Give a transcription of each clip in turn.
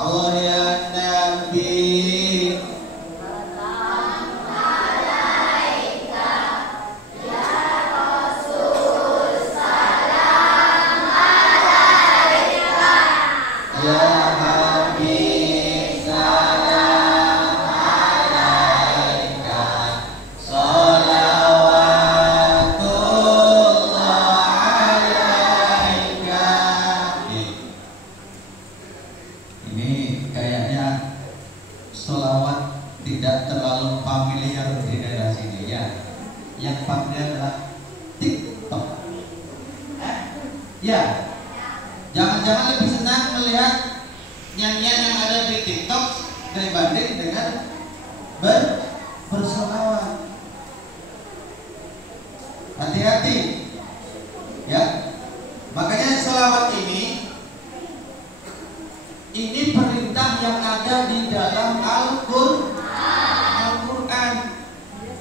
Allah ya Nabi. Jangan-jangan lebih senang melihat nyanyian yang ada di TikTok dibanding dengan berselawat. Hati-hati, ya. Makanya selawat ini perintah yang ada di dalam Al-Quran.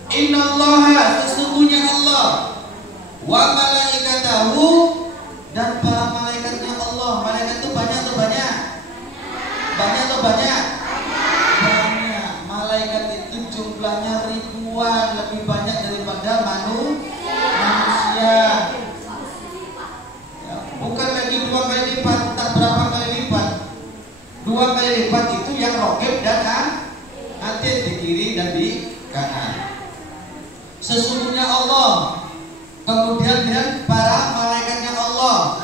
Innallaha, sesungguhnya Allah, wa malaikatahu, dan para malaikatnya Allah. Malaikat itu banyak atau banyak? Banyak atau banyak? Banyak. Malaikat itu jumlahnya ribuan, lebih banyak daripada manusia. Ya, bukan lagi 2 kali lipat, tak berapa kali lipat. 2 kali lipat itu yang rokib dan atid di kiri dan di kanan. Sesungguhnya Allah, kemudian dan para malaikatnya Allah,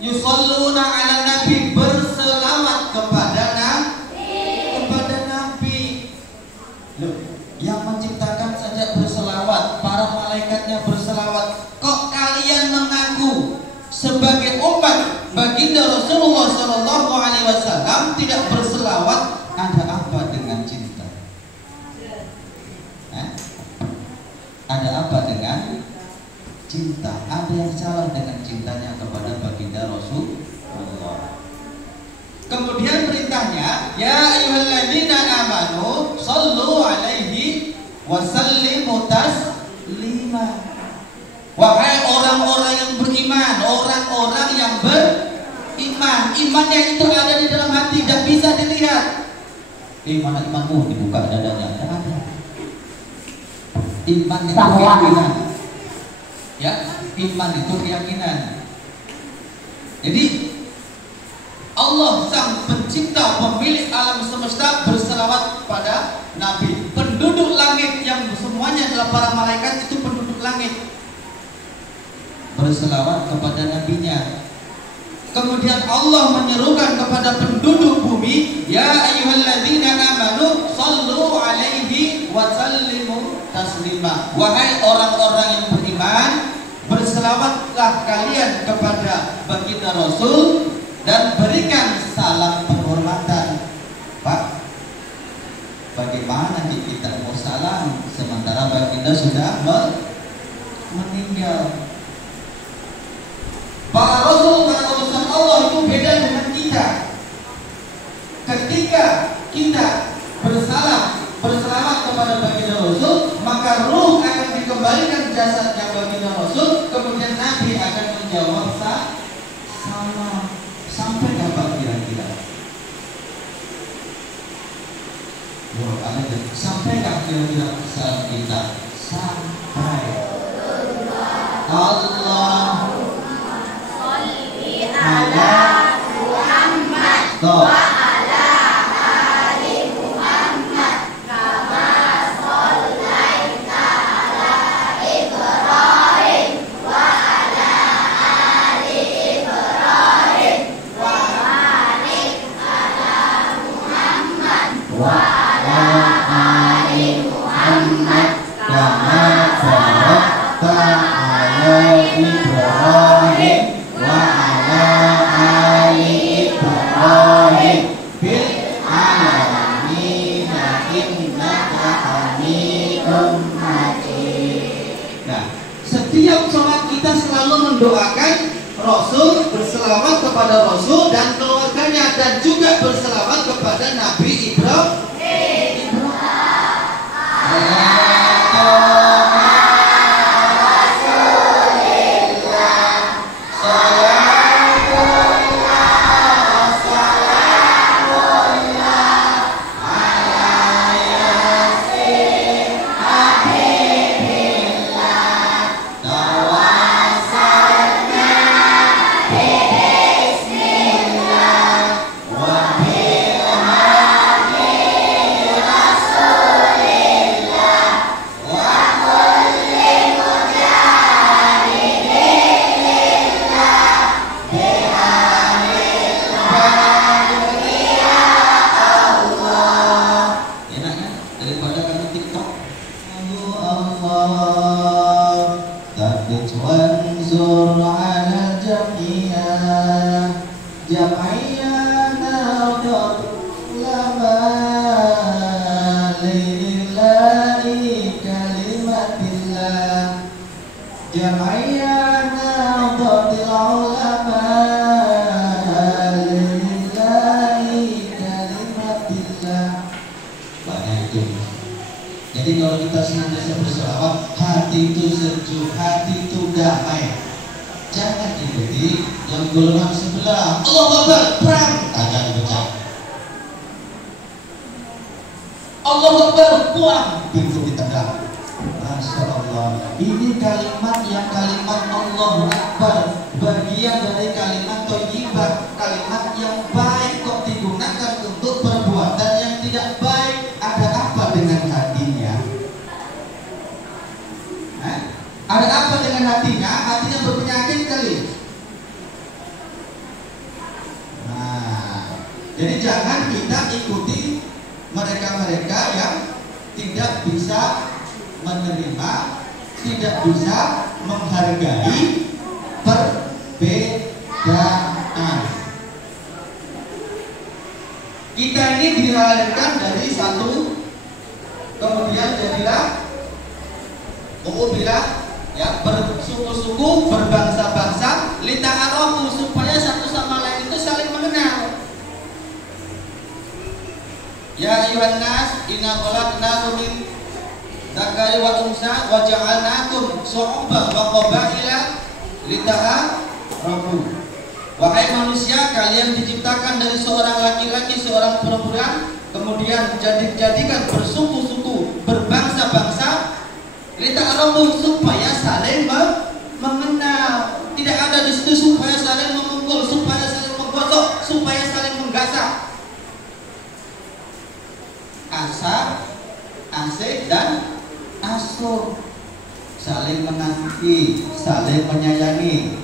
yusholluna ala nabi, berselawat kepada nabi. Loh, yang menciptakan saja berselawat, para malaikatnya berselawat, kok kalian mengaku sebagai umat baginda Rasulullah SAW tidak berselawat? Ada apa dengan cinta? Ada apa dengan cinta? Ada yang salah dengan cintanya kepada baginda Rasulullah. Kemudian perintahnya, ya ayyuhalladzina amanu shallu alaihi wasallimu taslima. Wahai orang-orang yang beriman, orang-orang yang beriman, imannya itu ada di dalam hati, tidak bisa dilihat. Mana imanmu? Dibuka dadanya, tidak ada. Iman itu keyakinan. Ya, iman itu keyakinan. Jadi Allah sang pencipta, pemilik alam semesta, berselawat pada Nabi. Penduduk langit yang semuanya adalah para malaikat itu penduduk langit, berselawat kepada nabinya. Kemudian Allah menyerukan kepada penduduk bumi, ya ayyuhalladzina amanu shallu alaihi wa sallimu taslima. Wahai orang-orang yang beriman, berselawatlah kalian kepada baginda Rasul dan berikan salam penghormatan. Pak, bagaimana kita mau salam sementara baginda sudah meninggal? Para Rasul, para utusan Allah itu beda dengan kita. Ketika kita berselawat kepada baginda Rasul, maka ruh akan dikembalikan jasadnya baginda Rasul, kemudian Nabi akan menjawab salam. Sampai kapan kira-kira? Sampai kapan kira-kira salam kita? Sampai Allah ala Muhammad wa ala ali Muhammad kama shallaita ala Ibrahim wa ala ali Ibrahim wa barik ala Muhammad wa ala ali Muhammad kama barakta ala Ibrahim wa ala ali Ibrahim fil alamin innaka Hamidum Majid. Nah, setiap sholat kita selalu mendoakan Rasul, berselawat kepada Rasul dan keluarganya, dan juga berselawat kepada Nabi Ibrahim. Jadi kalau kita senantiasa berselawat, hati itu sejuk, hati itu damai. Jangan ikuti yang golongan sebelah. Allah Akbar, perang, tangan pecah. Allah Akbar, pulang, pintu ditendang. Masya Allah, ini kalimat yang kalimat Allahu Akbar, bagian dari kalimat thayyibah, kalimat yang baik kok digunakan untuk perbuatan yang tidak baik. Ada apa dengan hatinya? Ada apa dengan hatinya? Hatinya berpenyakit kali. Nah, jadi jangan kita ikuti mereka-mereka yang tidak bisa menerima, tidak bisa menghargai perbedaan. Kita ini dilahirkan dari satu, kemudian jadilah bila ya bersuku-suku, berbangsa-bangsa, lita'arafu, supaya satu sama lain itu saling mengenal. Ya ayyuhan nas, inna khalaqnakum min dzakari wa unsa wa ja'alnakum syu'uban wa qabaila lita'arafu. Wahai manusia, kalian diciptakan dari seorang laki-laki, seorang perempuan, kemudian jadikan bersuku-suku, berbangsa-bangsa, lita'arafu, supaya saling mengenal. Tidak ada di situ supaya saling memukul, supaya saling menggosok, supaya saling menggasak. Asar, asik dan asuh, saling mengasihi, saling menyayangi.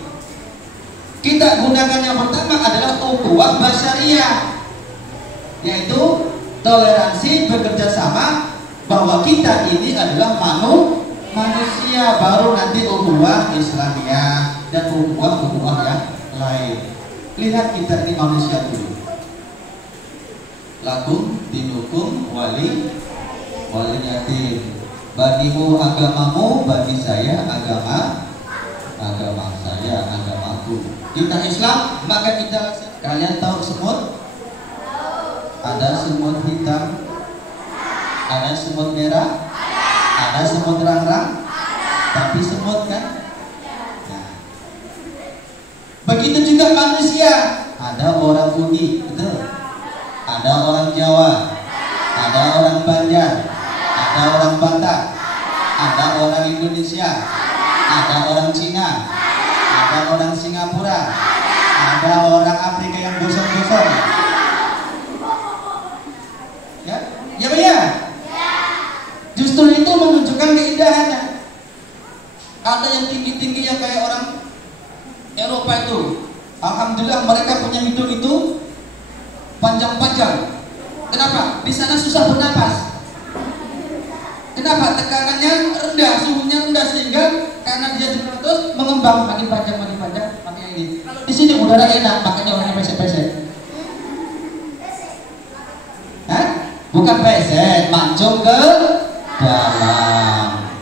Kita gunakan yang pertama adalah ukhuwah basyariyah, yaitu toleransi, bekerja sama, bahwa kita ini adalah manusia. Baru nanti ukhuwah Islamiyah dan ukhuwah yang lain. Lihat kita ini manusia dulu. Lakum dinukum wali yatim. Bagimu agamamu, bagi saya agama saya, agamaku. Kita Islam, maka kita, kalian tahu semut? Ada semut hitam, ada semut merah, ada semut rang-rang, tapi semut kan? Nah. Begitu juga manusia, ada orang Bugis, betul? Ada orang Jawa, ada orang Banjar, ada orang Batak, ada orang Indonesia, ada orang Cina, ada orang Singapura, ada orang Afrika yang gosong-gosong. Ya, ya. Justru itu menunjukkan keindahannya. Ada yang tinggi-tinggi yang kayak orang Eropa itu. Alhamdulillah mereka punya hidung itu panjang-panjang. Kenapa? Di sana susah bernapas. Kenapa? Tekanannya rendah, suhunya rendah, sehingga karena dia terus mengembang, makin panjang, makin ini. Di sini udara enak, makanya orangnya pesek-pesek. Hah? Bukan pesek, mancung ke dalam.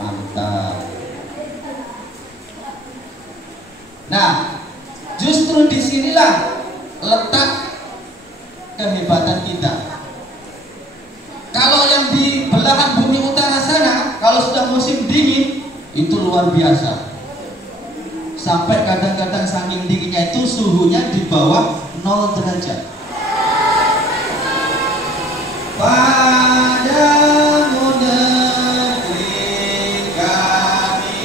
Mantap. Nah, justru disinilah letak kehebatan kita. Kalau yang di belahan bumi utara sana, kalau sudah musim dingin, itu luar biasa. Sampai kadang-kadang saking dinginnya itu suhunya di bawah 0 derajat. Pada negeri kami.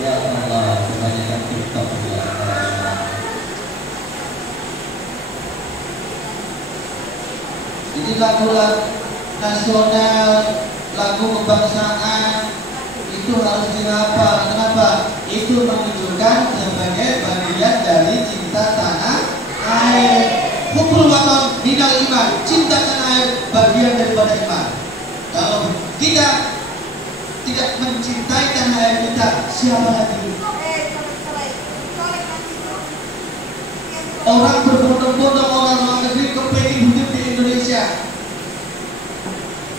Ya Allah, kebanyakan TikTok ya. Jadi lagu nasional, lagu kebangsaan itu harus dihafal. Kenapa? Itu menunjukkan sebagai bagian dari cinta tanah air. Hubbul watan minal iman, cinta tanah air bagian daripada iman. Kalau kita tidak mencintai tanah air kita, siapa lagi? Orang berbondong-bondong, orang luar negeri kepengen hidup di Indonesia.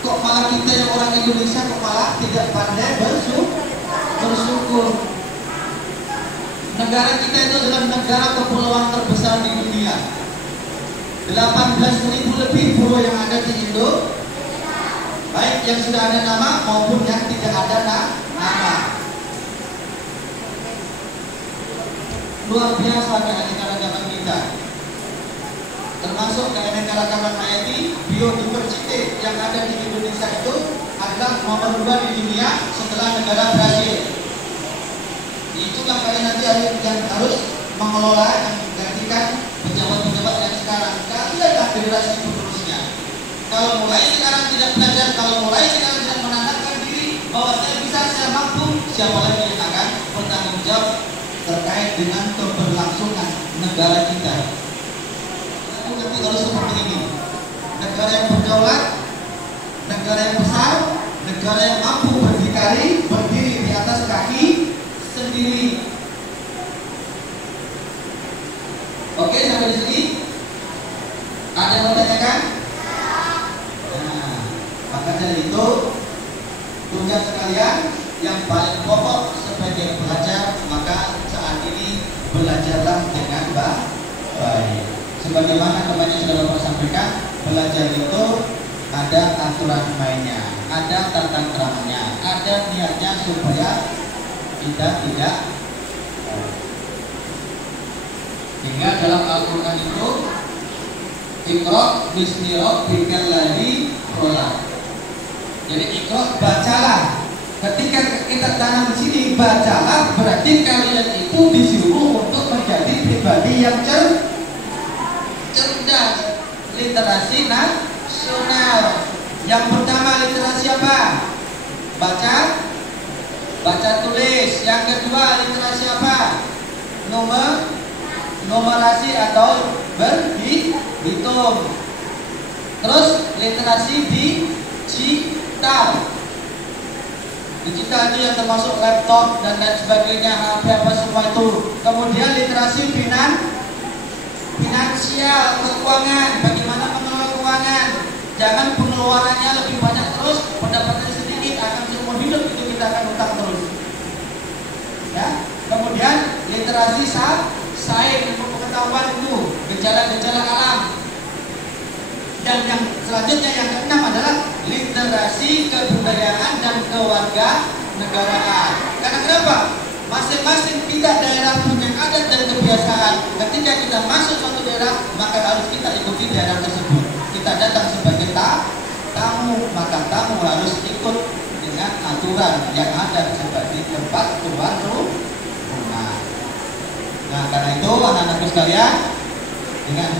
Kok malah kita yang orang Indonesia kok malah tidak pandai bersyukur. negara kita itu adalah negara kepulauan terbesar di dunia. 18.000 lebih pulau yang ada di Indo, baik yang sudah ada nama maupun yang tidak ada nama. Luar biasa keanekaragaman kita. Termasuk keanekaragaman hayati biodiversity yang ada di Indonesia itu adalah nomor 2 di dunia setelah negara Brazil. Itulah kalian nanti yang harus mengelola dan menggantikan pejabat-pejabat yang sekarang. Kalianlah generasi penerusnya. Kalau mulai sekarang tidak belajar, kalau mulai sekarang tidak menanamkan diri bahwa saya bisa, saya mampu, siapa lagi yang akan bertanggung jawab terkait dengan keberlangsungan negara kita? Nanti harus seperti ini. Negara yang berdaulat, negara yang besar, negara yang mampu berdikari, berdiri di atas kaki sendiri. Oke, sampai di sini. Ada yang mau tanyakan? Nah, maka dari itu tunjang sekalian, yang paling pokok sebagai pelajar, maka saat ini belajarlah dengan baik. Sebagaimana kemarin sudah Bapak sampaikan, belajar itu ada aturan mainnya, ada tata keramanya, ada niatnya supaya kita tidak. Sehingga dalam Al-Quran itu Iqra bismi rabbikal ladzi khalaq. Jadi Iqra, bacalah. Ketika kita tanam di sini, bacalah, berarti kalian itu disuruh untuk menjadi pribadi yang cerdas. Literasi nasional. Yang pertama literasi apa? Baca tulis. Yang kedua literasi apa? Numerasi atau berhitung. Terus literasi digital. Digital itu yang termasuk laptop dan lain sebagainya, HP apa semua itu. Kemudian literasi finansial, keuangan, bagaimana mengelola keuangan. Jangan pengeluarannya lebih banyak terus, pendapatannya sedikit, akan seumur hidup itu kita akan utang terus. Ya. Kemudian literasi sains, pengetahuan itu, gejala-gejala alam. Dan yang selanjutnya yang keenam adalah literasi kebudayaan dan kewarganegaraan. Karena kenapa? Masing-masing kita daerah punya adat dan kebiasaan. Ketika kita masuk suatu daerah, maka harus kita ikuti daerah tersebut. Kita datang sebagai tamu, maka tamu harus ikut dengan aturan yang ada seperti tempat tuan rumah. Nah, karena itu anak-anakku sekalian, dengan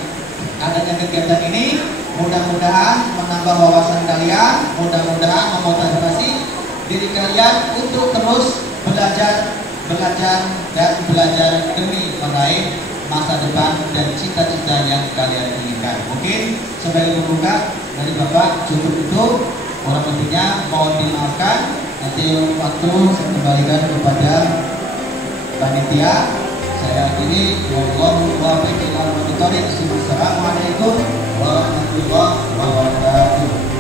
adanya kegiatan ini, mudah-mudahan menambah wawasan kalian, mudah-mudahan memotivasi diri kalian untuk terus belajar dan belajar demi meraih masa depan dan cita-cita yang kalian inginkan. Mungkin sebagai pembuka dari Bapak cukup itu, kurang lebihnya mohon dimaafkan. Nanti waktu saya kembalikan kepada panitia. Saya akhiri. Wassalamualaikum warahmatullahi wabarakatuh.